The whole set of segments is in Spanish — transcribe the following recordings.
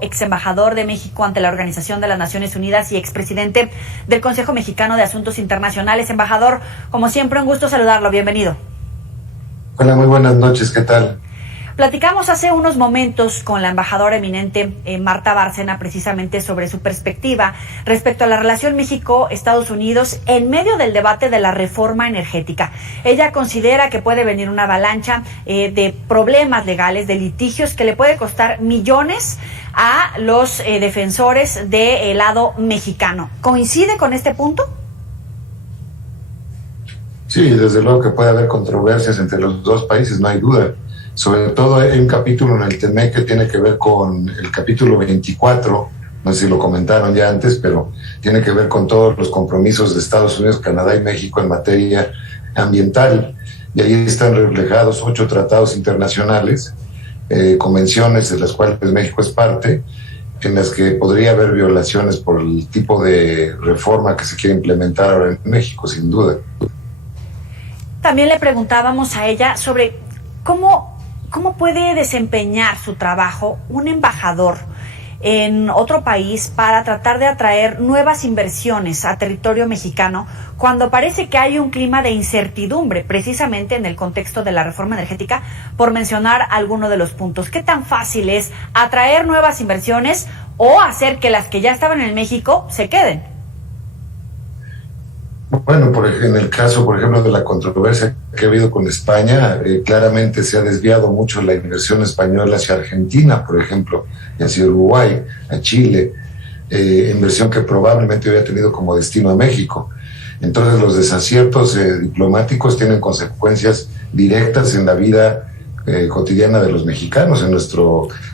ex embajador de México ante la Organización de las Naciones Unidas y expresidente del Consejo Mexicano de Asuntos Internacionales. Embajador, como siempre, un gusto saludarlo. Bienvenido. Hola, muy buenas noches. ¿Qué tal? Platicamos hace unos momentos con la embajadora eminente Marta Bárcena precisamente sobre su perspectiva respecto a la relación México-Estados Unidos en medio del debate de la reforma energética. Ella considera que puede venir una avalancha de problemas legales, de litigios que le puede costar millones a los defensores del lado mexicano. ¿Coincide con este punto? Sí, desde luego que puede haber controversias entre los dos países, no hay duda. Sobre todo hay un capítulo en el TEMEC que tiene que ver con el capítulo 24, no sé si lo comentaron ya antes, pero tiene que ver con todos los compromisos de Estados Unidos, Canadá y México en materia ambiental. Y ahí están reflejados 8 tratados internacionales, convenciones de las cuales México es parte, en las que podría haber violaciones por el tipo de reforma que se quiere implementar ahora en México, sin duda. También le preguntábamos a ella sobre cómo puede desempeñar su trabajo un embajador en otro país para tratar de atraer nuevas inversiones a territorio mexicano cuando parece que hay un clima de incertidumbre, precisamente en el contexto de la reforma energética, por mencionar alguno de los puntos. ¿Qué tan fácil es atraer nuevas inversiones o hacer que las que ya estaban en México se queden? Bueno, en el caso, por ejemplo, de la controversia que ha habido con España, claramente se ha desviado mucho la inversión española hacia Argentina, por ejemplo, y hacia Uruguay, a Chile, inversión que probablemente hubiera tenido como destino a México. Entonces, los desaciertos diplomáticos tienen consecuencias directas en la vida cotidiana de los mexicanos, en nuestra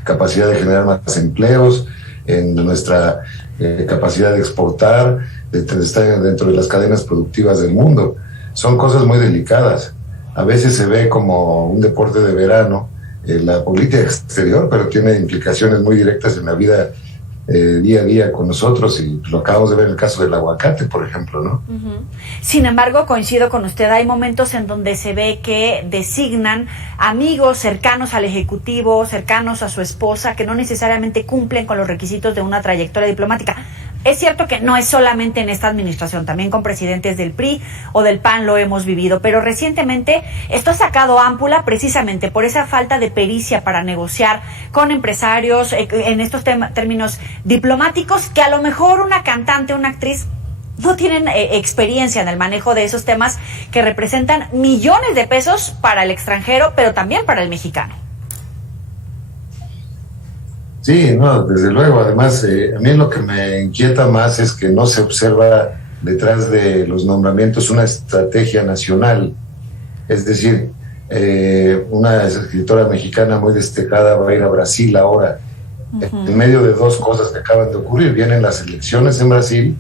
capacidad de generar más empleos, en nuestra capacidad de exportar, de estar dentro de las cadenas productivas del mundo. Son cosas muy delicadas. A veces se ve como un deporte de verano la política exterior, pero tiene implicaciones muy directas en la vida día a día con nosotros, y lo acabamos de ver en el caso del aguacate, por ejemplo, ¿no? Uh-huh. Sin embargo, coincido con usted, hay momentos en donde se ve que designan amigos cercanos al Ejecutivo, cercanos a su esposa, que no necesariamente cumplen con los requisitos de una trayectoria diplomática. Es cierto que no es solamente en esta administración, también con presidentes del PRI o del PAN lo hemos vivido, pero recientemente esto ha sacado ámpula precisamente por esa falta de pericia para negociar con empresarios en estos términos diplomáticos, que a lo mejor una cantante, una actriz no tienen experiencia en el manejo de esos temas que representan millones de pesos para el extranjero, pero también para el mexicano. Sí, no, desde luego. Además, a mí lo que me inquieta más es que no se observa detrás de los nombramientos una estrategia nacional. Es decir, una escritora mexicana muy destacada va a ir a Brasil ahora, uh-huh, en medio de 2 cosas que acaban de ocurrir. Vienen las elecciones en Brasil,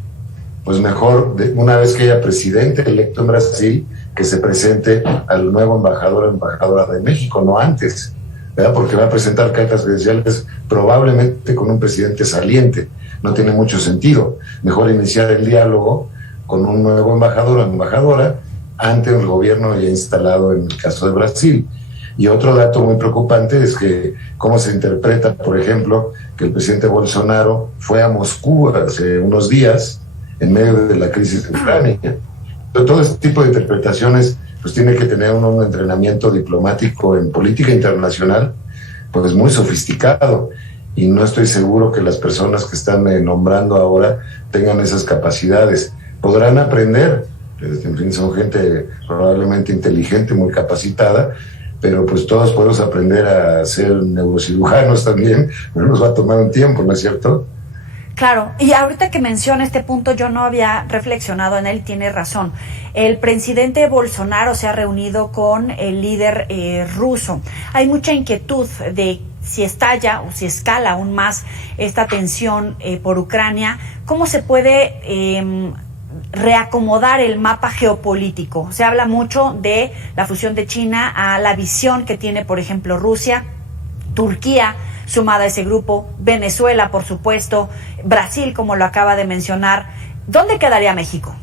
pues mejor, una vez que haya presidente electo en Brasil, que se presente al nuevo embajador o embajadora de México, no antes, ¿verdad? Porque va a presentar cartas credenciales probablemente con un presidente saliente. No tiene mucho sentido. Mejor iniciar el diálogo con un nuevo embajador o embajadora ante el gobierno ya instalado en el caso de Brasil. Y otro dato muy preocupante es que cómo se interpreta, por ejemplo, que el presidente Bolsonaro fue a Moscú hace unos días en medio de la crisis de Ucrania. Todo este tipo de interpretaciones pues tiene que tener un entrenamiento diplomático en política internacional pues muy sofisticado, y no estoy seguro que las personas que están nombrando ahora tengan esas capacidades. Podrán aprender, en fin, son gente probablemente inteligente, muy capacitada, pero pues todos podemos aprender a ser neurocirujanos también, pero nos va a tomar un tiempo, ¿no es cierto? Claro, y ahorita que menciona este punto, yo no había reflexionado en él, tiene razón. El presidente Bolsonaro se ha reunido con el líder ruso. Hay mucha inquietud de si estalla o si escala aún más esta tensión por Ucrania, ¿cómo se puede reacomodar el mapa geopolítico? Se habla mucho de la fusión de China a la visión que tiene, por ejemplo, Rusia, Turquía, sumada a ese grupo, Venezuela, por supuesto, Brasil, como lo acaba de mencionar. ¿Dónde quedaría México?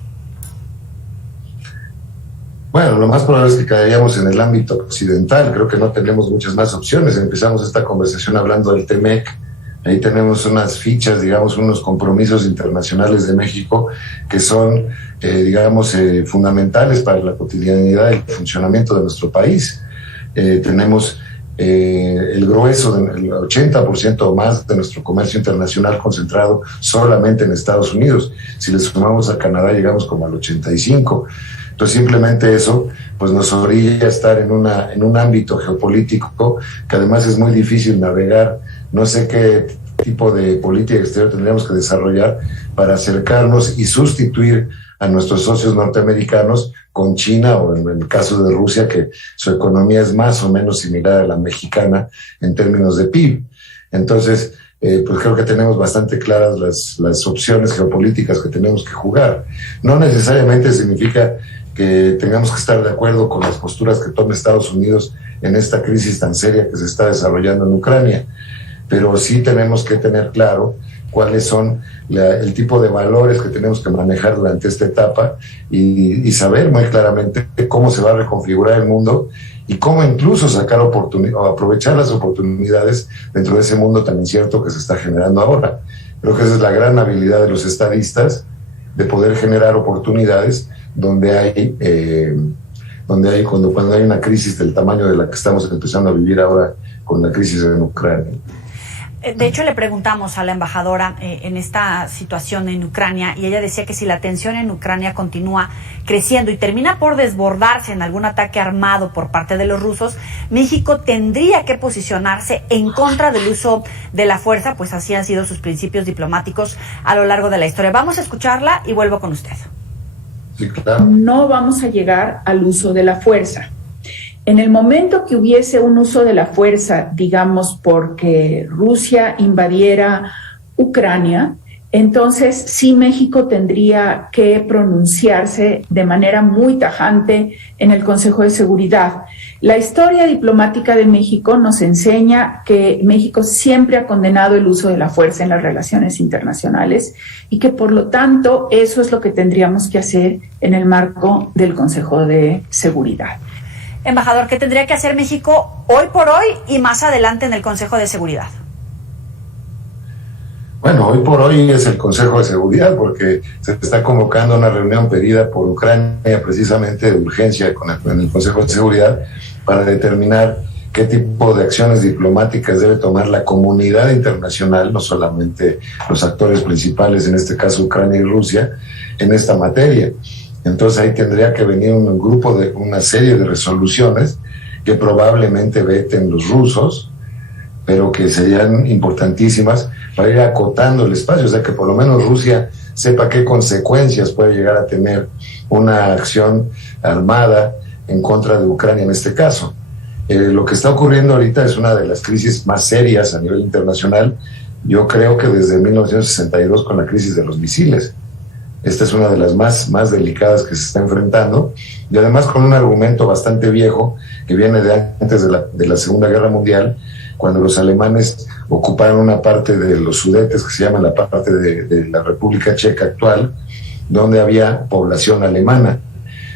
Bueno, lo más probable es que quedaríamos en el ámbito occidental. Creo que no tenemos muchas más opciones. Empezamos esta conversación hablando del TEMEC, Ahí tenemos unas fichas, digamos, unos compromisos internacionales de México que son, fundamentales para la cotidianidad y el funcionamiento de nuestro país. Tenemos el grueso, el 80% o más de nuestro comercio internacional concentrado solamente en Estados Unidos. Si le sumamos a Canadá, llegamos como al 85%. Entonces, simplemente eso pues nos orilla a estar en un ámbito geopolítico que además es muy difícil navegar. No sé qué tipo de política exterior tendríamos que desarrollar para acercarnos y sustituir a nuestros socios norteamericanos con China, o en el caso de Rusia, que su economía es más o menos similar a la mexicana en términos de PIB. Entonces, pues creo que tenemos bastante claras las opciones geopolíticas que tenemos que jugar. No necesariamente significa que tengamos que estar de acuerdo con las posturas que tome Estados Unidos en esta crisis tan seria que se está desarrollando en Ucrania, pero sí tenemos que tener claro cuáles son el tipo de valores que tenemos que manejar durante esta etapa y saber muy claramente cómo se va a reconfigurar el mundo y cómo incluso sacar o aprovechar las oportunidades dentro de ese mundo tan incierto que se está generando ahora. Creo que esa es la gran habilidad de los estadistas, de poder generar oportunidades cuando hay una crisis del tamaño de la que estamos empezando a vivir ahora con la crisis en Ucrania. De hecho, le preguntamos a la embajadora en esta situación en Ucrania, y ella decía que si la tensión en Ucrania continúa creciendo y termina por desbordarse en algún ataque armado por parte de los rusos, México tendría que posicionarse en contra del uso de la fuerza, pues así han sido sus principios diplomáticos a lo largo de la historia. Vamos a escucharla y vuelvo con usted. Sí, claro. No vamos a llegar al uso de la fuerza. En el momento que hubiese un uso de la fuerza, digamos, porque Rusia invadiera Ucrania, entonces sí México tendría que pronunciarse de manera muy tajante en el Consejo de Seguridad. La historia diplomática de México nos enseña que México siempre ha condenado el uso de la fuerza en las relaciones internacionales y que por lo tanto eso es lo que tendríamos que hacer en el marco del Consejo de Seguridad. Embajador, ¿qué tendría que hacer México hoy por hoy y más adelante en el Consejo de Seguridad? Bueno, hoy por hoy es el Consejo de Seguridad, porque se está convocando una reunión pedida por Ucrania precisamente de urgencia en el Consejo de Seguridad para determinar qué tipo de acciones diplomáticas debe tomar la comunidad internacional, no solamente los actores principales, en este caso Ucrania y Rusia, en esta materia. Entonces ahí tendría que venir una serie de resoluciones que probablemente veten los rusos, pero que serían importantísimas para ir acotando el espacio, o sea que por lo menos Rusia sepa qué consecuencias puede llegar a tener una acción armada en contra de Ucrania en este caso. Lo que está ocurriendo ahorita es una de las crisis más serias a nivel internacional, yo creo que desde 1962 con la crisis de los misiles. Esta es una de las más delicadas que se está enfrentando, y además con un argumento bastante viejo que viene de antes de la Segunda Guerra Mundial, cuando los alemanes ocuparon una parte de los Sudetes, que se llama la parte de la República Checa actual, donde había población alemana.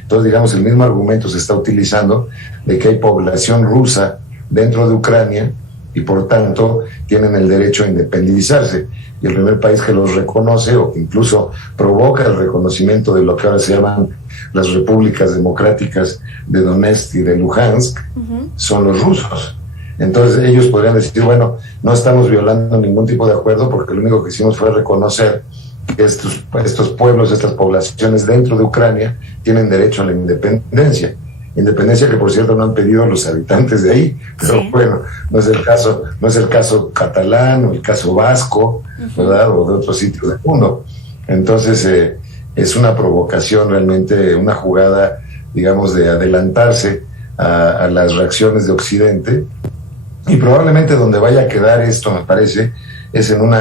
Entonces, digamos, el mismo argumento se está utilizando de que hay población rusa dentro de Ucrania y por tanto tienen el derecho a independizarse. Y el primer país que los reconoce o que incluso provoca el reconocimiento de lo que ahora se llaman las repúblicas democráticas de Donetsk y de Luhansk, son los rusos. Entonces ellos podrían decir, bueno, no estamos violando ningún tipo de acuerdo porque lo único que hicimos fue reconocer que estos pueblos, estas poblaciones dentro de Ucrania tienen derecho a la independencia. Independencia que por cierto no han pedido los habitantes de ahí, pero sí. Bueno, no es el caso catalán o el caso vasco, ¿verdad? O de otros sitios del mundo. Entonces es una provocación realmente, una jugada, digamos, de adelantarse a las reacciones de Occidente, y probablemente donde vaya a quedar esto, me parece, es en un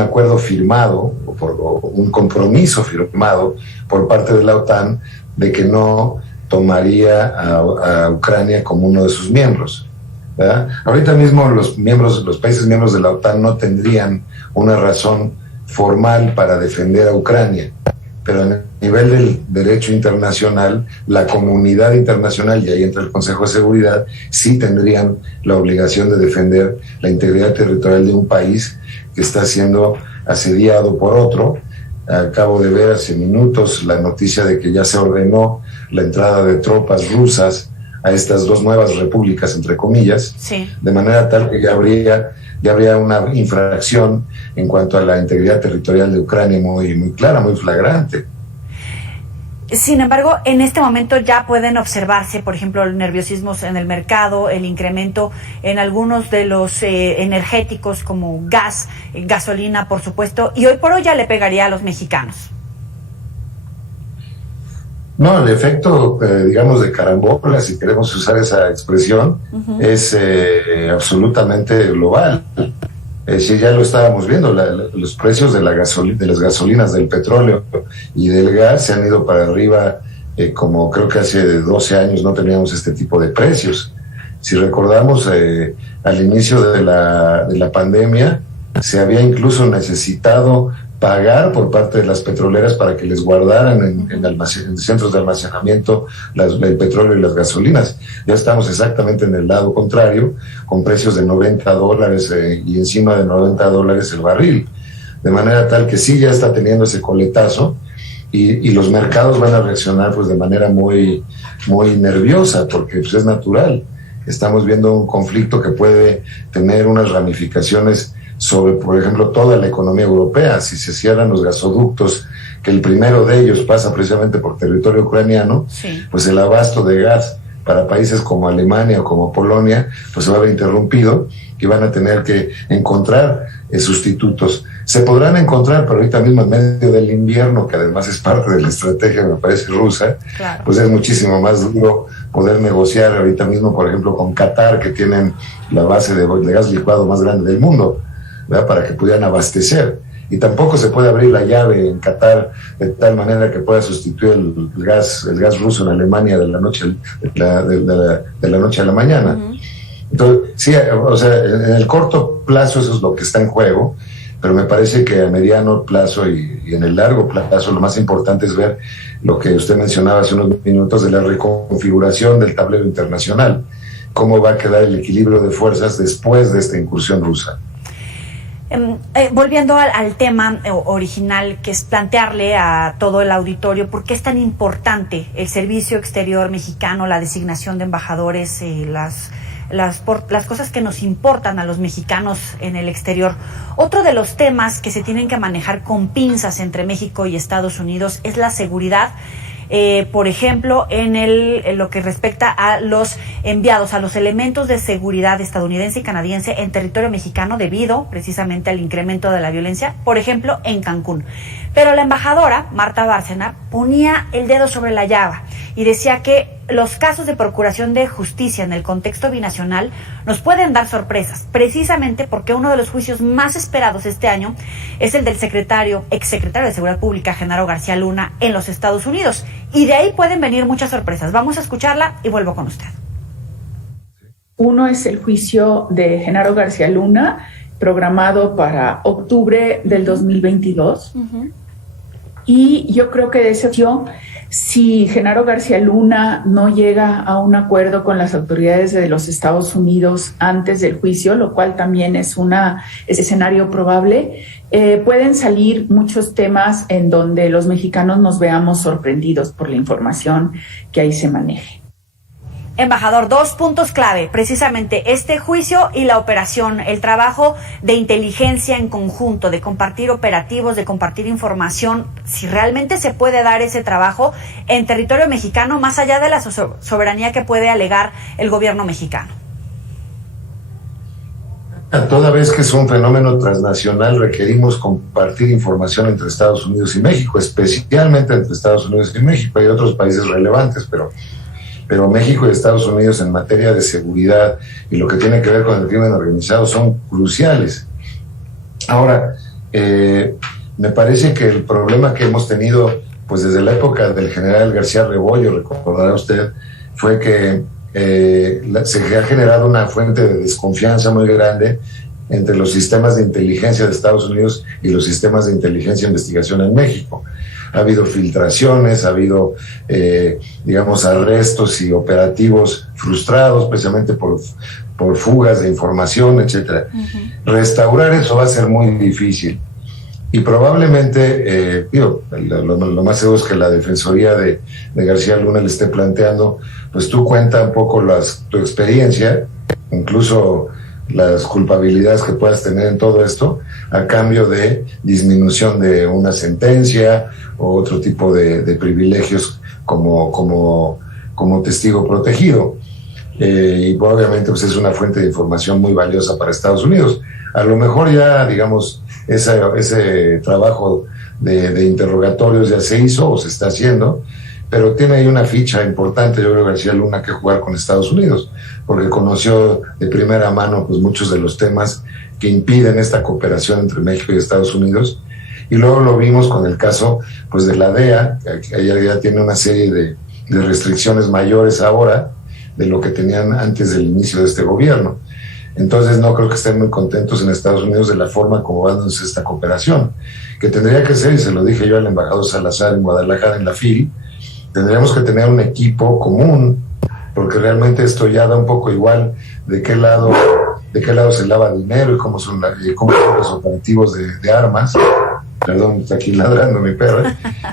acuerdo firmado, o un compromiso firmado por parte de la OTAN de que no tomaría a Ucrania como uno de sus miembros, ¿verdad? Ahorita mismo los países miembros de la OTAN no tendrían una razón formal para defender a Ucrania, pero a nivel del derecho internacional, la comunidad internacional, y ahí entra el Consejo de Seguridad, sí tendrían la obligación de defender la integridad territorial de un país que está siendo asediado por otro. Acabo de ver hace minutos la noticia de que ya se ordenó la entrada de tropas rusas a estas dos nuevas repúblicas, entre comillas, sí, de manera tal que ya habría una infracción en cuanto a la integridad territorial de Ucrania muy clara, muy flagrante. Sin embargo, en este momento ya pueden observarse, por ejemplo, el nerviosismo en el mercado, el incremento en algunos de los energéticos como gas, gasolina, por supuesto, y hoy por hoy ya le pegaría a los mexicanos. No, el efecto, digamos, de carambola, si queremos usar esa expresión, es absolutamente global. Sí, ya lo estábamos viendo, los precios de las gasolinas, del petróleo y del gas se han ido para arriba, como creo que hace 12 años no teníamos este tipo de precios. Si recordamos, al inicio de la pandemia, se había incluso necesitado pagar por parte de las petroleras para que les guardaran en centros de almacenamiento el petróleo y las gasolinas. Ya estamos exactamente en el lado contrario, con precios de $90 y encima de $90 el barril. De manera tal que sí ya está teniendo ese coletazo y los mercados van a reaccionar pues de manera muy nerviosa, porque pues, es natural. Estamos viendo un conflicto que puede tener unas ramificaciones sobre, por ejemplo, toda la economía europea. Si se cierran los gasoductos, que el primero de ellos pasa precisamente por territorio ucraniano, sí, pues el abasto de gas para países como Alemania o como Polonia, pues se va a ver interrumpido y van a tener que encontrar sustitutos. Se podrán encontrar, pero ahorita mismo en medio del invierno, que además es parte de la estrategia, me parece, rusa, claro, pues es muchísimo más duro poder negociar ahorita mismo, por ejemplo, con Qatar, que tienen la base de gas licuado más grande del mundo, ¿verdad?, para que pudieran abastecer. Y tampoco se puede abrir la llave en Qatar de tal manera que pueda sustituir el gas ruso en Alemania de la noche a la mañana. Entonces, sí, o sea, en el corto plazo eso es lo que está en juego, pero me parece que a mediano plazo y en el largo plazo lo más importante es ver lo que usted mencionaba hace unos minutos de la reconfiguración del tablero internacional, cómo va a quedar el equilibrio de fuerzas después de esta incursión rusa. Volviendo al tema original, que es plantearle a todo el auditorio por qué es tan importante el servicio exterior mexicano, la designación de embajadores, las cosas que nos importan a los mexicanos en el exterior. Otro de los temas que se tienen que manejar con pinzas entre México y Estados Unidos es la seguridad. Por ejemplo, en lo que respecta a los enviados, a los elementos de seguridad estadounidense y canadiense en territorio mexicano debido precisamente al incremento de la violencia, por ejemplo, en Cancún. Pero la embajadora, Marta Bárcena, ponía el dedo sobre la llaga y decía que los casos de procuración de justicia en el contexto binacional nos pueden dar sorpresas, precisamente porque uno de los juicios más esperados este año es el del exsecretario de Seguridad Pública, Genaro García Luna, en los Estados Unidos. Y de ahí pueden venir muchas sorpresas. Vamos a escucharla y vuelvo con usted. Uno es el juicio de Genaro García Luna, programado para octubre del 2022. Y yo creo que de ese juicio, si Genaro García Luna no llega a un acuerdo con las autoridades de los Estados Unidos antes del juicio, lo cual también es escenario probable, pueden salir muchos temas en donde los mexicanos nos veamos sorprendidos por la información que ahí se maneje. Embajador, 2 puntos clave, precisamente este juicio y la operación, el trabajo de inteligencia en conjunto, de compartir operativos, de compartir información, si realmente se puede dar ese trabajo en territorio mexicano, más allá de la soberanía que puede alegar el gobierno mexicano. Toda vez que es un fenómeno transnacional, requerimos compartir información entre Estados Unidos y México, especialmente entre Estados Unidos y México. Hay otros países relevantes, pero México y Estados Unidos en materia de seguridad y lo que tiene que ver con el crimen organizado son cruciales. Ahora, me parece que el problema que hemos tenido pues desde la época del general García Rebollo, recordará usted, fue que se ha generado una fuente de desconfianza muy grande entre los sistemas de inteligencia de Estados Unidos y los sistemas de inteligencia e investigación en México. ha habido filtraciones, ha habido, digamos, arrestos y operativos frustrados, precisamente por fugas de información, etcétera. Restaurar eso va a ser muy difícil. Y probablemente, lo más seguro es que la Defensoría de García Luna le esté planteando, pues tú cuenta un poco tu experiencia, incluso las culpabilidades que puedas tener en todo esto, a cambio de disminución de una sentencia o otro tipo de privilegios como testigo protegido. Y obviamente pues es una fuente de información muy valiosa para Estados Unidos. A lo mejor ya, digamos, ese trabajo de interrogatorios ya se hizo o se está haciendo, pero tiene ahí una ficha importante, yo creo, García Luna, que jugar con Estados Unidos, porque conoció de primera mano pues muchos de los temas que impiden esta cooperación entre México y Estados Unidos, y luego lo vimos con el caso pues de la DEA, que ella ya tiene una serie de restricciones mayores ahora de lo que tenían antes del inicio de este gobierno. Entonces no creo que estén muy contentos en Estados Unidos de la forma como va dándose esta cooperación, que tendría que ser, y se lo dije yo al embajador Salazar en Guadalajara, en la FIL, tendríamos que tener un equipo común, porque realmente esto ya da un poco igual de qué lado se lava dinero y cómo son los operativos de armas. Perdón, está aquí ladrando mi perro.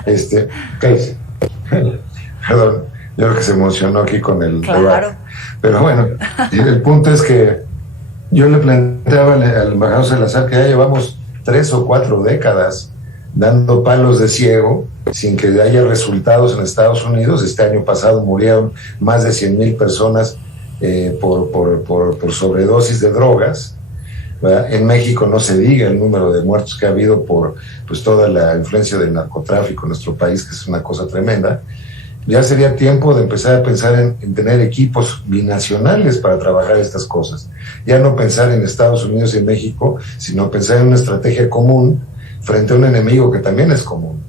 ¿Qué dice? Perdón, yo creo que se emocionó aquí con el debate. Pero bueno, el punto es que yo le planteaba al embajador Salazar que ya llevamos 3 o 4 décadas dando palos de ciego sin que haya resultados en Estados Unidos. Este año pasado murieron más de 100,000 personas por sobredosis de drogas, ¿verdad? En México no se diga el número de muertos que ha habido por pues toda la influencia del narcotráfico en nuestro país, que es una cosa tremenda. Ya sería tiempo de empezar a pensar en tener equipos binacionales para trabajar estas cosas. Ya no pensar en Estados Unidos y en México, sino pensar en una estrategia común frente a un enemigo que también es común.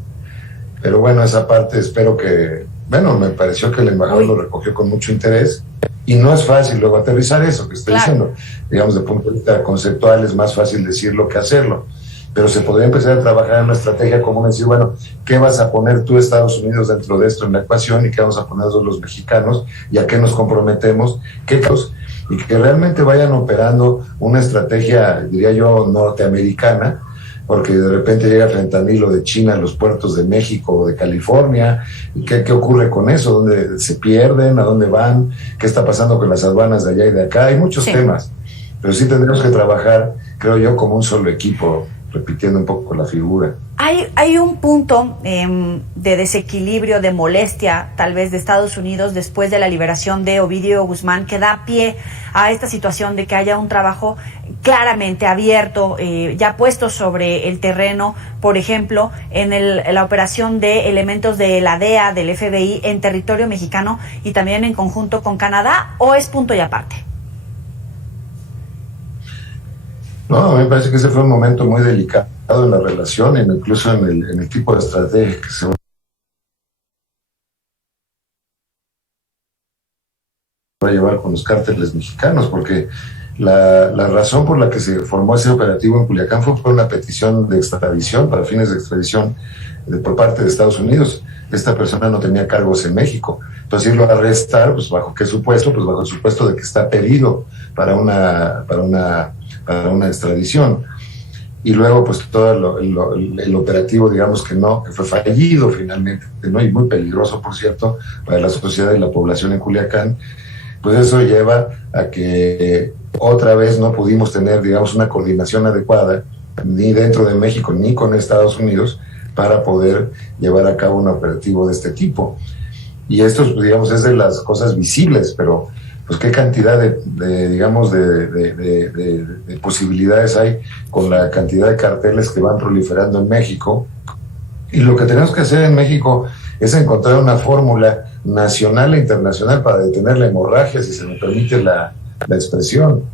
Pero bueno, esa parte espero que... Bueno, me pareció que el embajador lo recogió con mucho interés, y no es fácil luego aterrizar eso que estoy diciendo. Digamos, de punto de vista conceptual es más fácil decirlo que hacerlo. Pero se podría empezar a trabajar en una estrategia común, decir, bueno, ¿qué vas a poner tú, Estados Unidos, dentro de esto en la ecuación, y qué vamos a poner los mexicanos, y a qué nos comprometemos, y que realmente vayan operando una estrategia, diría yo, norteamericana, porque de repente llega fentanilo de China a los puertos de México o de California, y qué ocurre con eso, dónde se pierden, a dónde van, qué está pasando con las aduanas de allá y de acá, hay muchos temas, pero sí tendremos que trabajar, creo yo, como un solo equipo, repitiendo un poco la figura. Hay un punto de desequilibrio, de molestia, tal vez, de Estados Unidos después de la liberación de Ovidio Guzmán, que da pie a esta situación de que haya un trabajo claramente abierto, ya puesto sobre el terreno, por ejemplo, en la operación de elementos de la DEA, del FBI, en territorio mexicano y también en conjunto con Canadá, ¿o es punto y aparte? No, a mí me parece que ese fue un momento muy delicado en la relación, incluso en el tipo de estrategia que se va a llevar con los cárteles mexicanos, porque la razón por la que se formó ese operativo en Culiacán fue por una petición de extradición, para fines de extradición por parte de Estados Unidos. Esta persona no tenía cargos en México, entonces irlo a arrestar, pues ¿bajo qué supuesto? Pues bajo el supuesto de que está pedido para una extradición. Y luego pues todo el operativo, digamos que fue fallido finalmente, ¿no? Y muy peligroso, por cierto, para la sociedad y la población en Culiacán. Pues eso lleva a que otra vez no pudimos tener, digamos, una coordinación adecuada, ni dentro de México ni con Estados Unidos, para poder llevar a cabo un operativo de este tipo. Y esto, digamos, es de las cosas visibles, pero pues qué cantidad de posibilidades hay con la cantidad de carteles que van proliferando en México. Y lo que tenemos que hacer en México es encontrar una fórmula nacional e internacional para detener la hemorragia, si se me permite la expresión.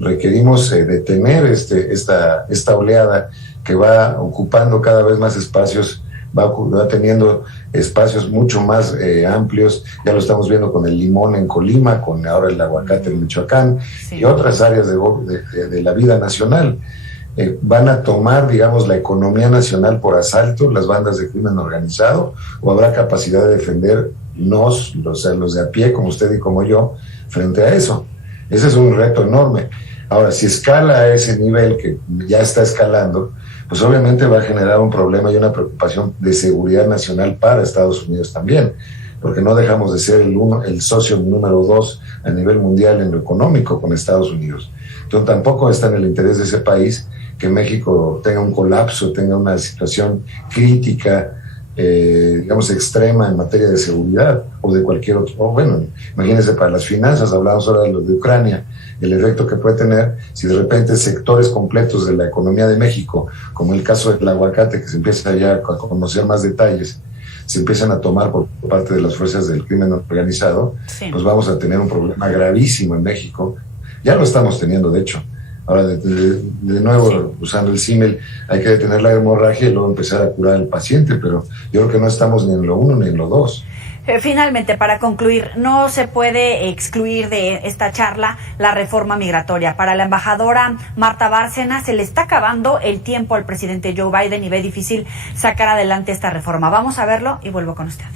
Requerimos detener esta oleada que va ocupando cada vez más espacios, va teniendo espacios mucho más amplios. Ya lo estamos viendo con el limón en Colima, con ahora el aguacate en Michoacán, y otras áreas de la vida nacional. ¿Van a tomar, digamos, la economía nacional por asalto, las bandas de crimen organizado, o habrá capacidad de defendernos, los de a pie, como usted y como yo, frente a eso? Ese es un reto enorme. Ahora, si escala a ese nivel, que ya está escalando, pues obviamente va a generar un problema y una preocupación de seguridad nacional para Estados Unidos también, porque no dejamos de ser el socio número 2 a nivel mundial en lo económico con Estados Unidos. Entonces tampoco está en el interés de ese país que México tenga un colapso, tenga una situación crítica, digamos, extrema en materia de seguridad o de cualquier otro. Bueno, imagínense, para las finanzas, hablamos ahora de lo de Ucrania, el efecto que puede tener si de repente sectores completos de la economía de México, como el caso del aguacate, que se empieza ya a conocer más detalles, se empiezan a tomar por parte de las fuerzas del crimen organizado, sí, pues vamos a tener un problema gravísimo en México. Ya lo estamos teniendo, de hecho. Ahora, de nuevo, sí, usando el símil, hay que detener la hemorragia y luego empezar a curar al paciente, pero yo creo que no estamos ni en lo uno ni en lo dos. Finalmente, para concluir, no se puede excluir de esta charla la reforma migratoria. Para la embajadora Marta Bárcena, se le está acabando el tiempo al presidente Joe Biden y ve difícil sacar adelante esta reforma. Vamos a verlo y vuelvo con usted.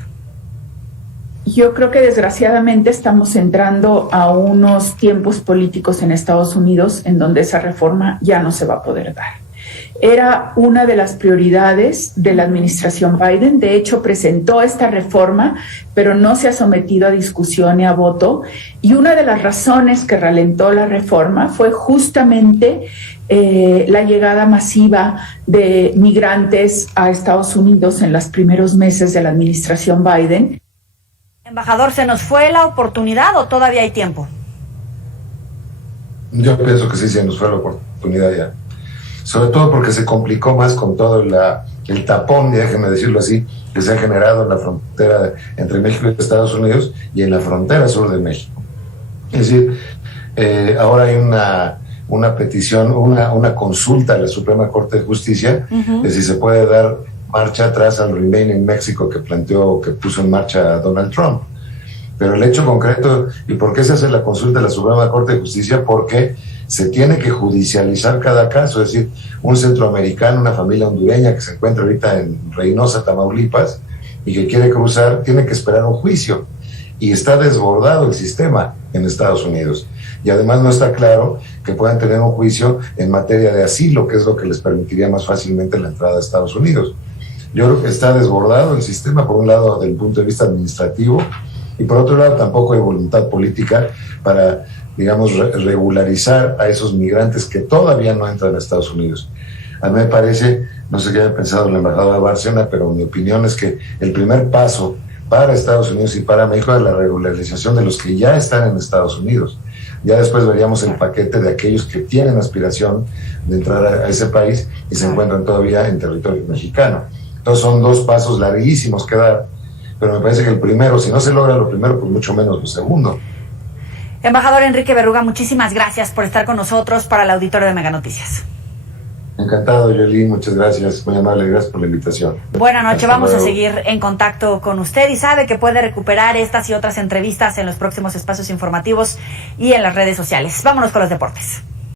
Yo creo que desgraciadamente estamos entrando a unos tiempos políticos en Estados Unidos en donde esa reforma ya no se va a poder dar. Era una de las prioridades de la administración Biden. De hecho, presentó esta reforma, pero no se ha sometido a discusión ni a voto. Y una de las razones que ralentó la reforma fue justamente la llegada masiva de migrantes a Estados Unidos en los primeros meses de la administración Biden. Embajador, ¿se nos fue la oportunidad o todavía hay tiempo? Yo pienso que sí, se nos fue la oportunidad ya. Sobre todo porque se complicó más con todo el tapón, déjeme decirlo así, que se ha generado en la frontera entre México y Estados Unidos y en la frontera sur de México. Es decir, ahora hay una petición, una consulta a la Suprema Corte de Justicia de si se puede dar marcha atrás al Remain in México que puso en marcha Donald Trump. Pero el hecho concreto, ¿y por qué se hace la consulta a la Suprema Corte de Justicia? Porque se tiene que judicializar cada caso, es decir, un centroamericano, una familia hondureña que se encuentra ahorita en Reynosa, Tamaulipas, y que quiere cruzar, tiene que esperar un juicio. Y está desbordado el sistema en Estados Unidos. Y además no está claro que puedan tener un juicio en materia de asilo, que es lo que les permitiría más fácilmente la entrada a Estados Unidos. Yo creo que está desbordado el sistema, por un lado, desde el punto de vista administrativo, y por otro lado, tampoco hay voluntad política para, digamos, regularizar a esos migrantes que todavía no entran a Estados Unidos. A mí me parece, no sé qué haya pensado la embajadora Bárcena, pero mi opinión es que el primer paso para Estados Unidos y para México es la regularización de los que ya están en Estados Unidos. Ya después veríamos el paquete de aquellos que tienen aspiración de entrar a ese país y se encuentran todavía en territorio mexicano. Entonces son dos pasos larguísimos que dar, pero me parece que el primero, si no se logra lo primero, pues mucho menos lo segundo. Embajador Enrique Berruga, muchísimas gracias por estar con nosotros para el auditorio de Mega Noticias. Encantado, Yoli, muchas gracias, muy amable, gracias por la invitación. Buenas noches, vamos a seguir en contacto con usted y sabe que puede recuperar estas y otras entrevistas en los próximos espacios informativos y en las redes sociales. Vámonos con los deportes.